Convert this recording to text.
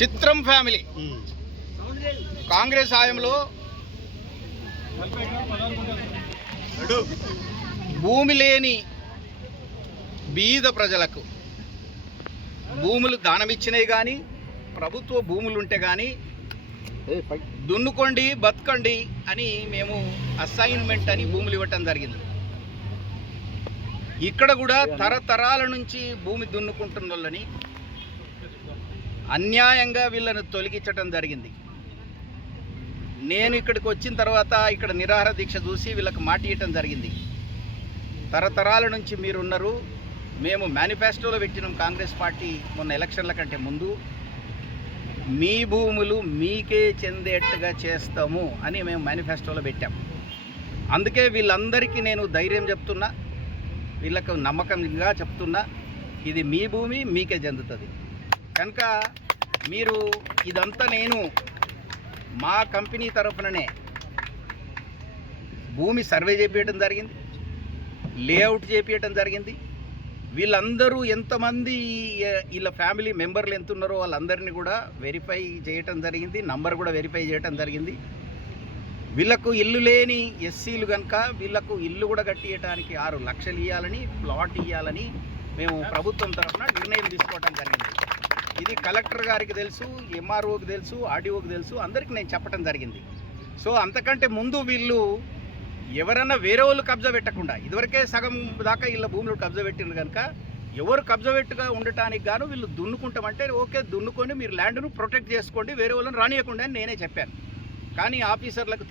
చిత్రం ఫ్యామిలీ కాంగ్రెస్ హయాంలో భూమి లేని బీద ప్రజలకు భూములు దానమిచ్చినాయి కానీ ప్రభుత్వ భూములు ఉంటే కానీ దున్నుకోండి బతకండి అని మేము అసైన్మెంట్ అని భూములు ఇవ్వటం జరిగింది. ఇక్కడ కూడా తరతరాల నుంచి భూమి దున్నుకుంటున్న వాళ్ళని అన్యాయంగా వీళ్ళను తొలగించటం జరిగింది. నేను ఇక్కడికి వచ్చిన తర్వాత ఇక్కడ నిరాహార దీక్ష చూసి వీళ్ళకి మాట ఇవ్వటం జరిగింది. తరతరాల నుంచి మీరున్నారు, మేము మేనిఫెస్టోలో పెట్టినాం కాంగ్రెస్ పార్టీ మొన్న ఎలక్షన్ల కంటే ముందు, మీ భూములు మీకే చెందేట్టుగా చేస్తాము అని మేము మేనిఫెస్టోలో పెట్టాం. అందుకే వీళ్ళందరికీ నేను ధైర్యం చెప్తున్నా, వీళ్ళకు నమ్మకంగా చెప్తున్నా, ఇది మీ భూమి మీకే చెందుతుంది కనుక మీరు ఇదంతా నేను మా కంపెనీ తరఫుననే భూమి సర్వే చేపించడం జరిగింది, లేఅవుట్ చేపించడం జరిగింది. వీళ్ళందరూ ఎంతమంది వీళ్ళ ఫ్యామిలీ మెంబర్లు ఎంత ఉన్నారో వాళ్ళందరినీ కూడా వెరిఫై చేయటం జరిగింది, నంబర్ కూడా వెరిఫై చేయటం జరిగింది. వీళ్ళకు ఇల్లు లేని ఎస్సీలు కనుక వీళ్ళకు ఇల్లు కూడా కట్టియడానికి 6 లక్షలు ఇవ్వాలని, ప్లాట్ ఇవ్వాలని మేము ప్రభుత్వం తరఫున నిర్ణయం తీసుకోవడం జరిగింది. ఇది కలెక్టర్ గారికి తెలుసు, ఎంఆర్ఓకి తెలుసు, ఆర్డీఓకి తెలుసు, అందరికీ నేను చెప్పడం జరిగింది. సో అంతకంటే ముందు వీళ్ళు ఎవరన్నా వేరే వాళ్ళు కబ్జా పెట్టకుండా, ఇదివరకే సగం దాకా వీళ్ళ భూములు కబ్జా పెట్టినారు కనుక ఎవరు కబ్జా పెట్టుగా ఉండటానికి గాను వీళ్ళు దున్నుకుంటామంటే ఓకే దున్నుకొని మీరు ల్యాండ్ను ప్రొటెక్ట్ చేసుకోండి, వేరే వాళ్ళని రానియకుండా అని నేనే చెప్పాను. కానీ ఆఫీసర్లకు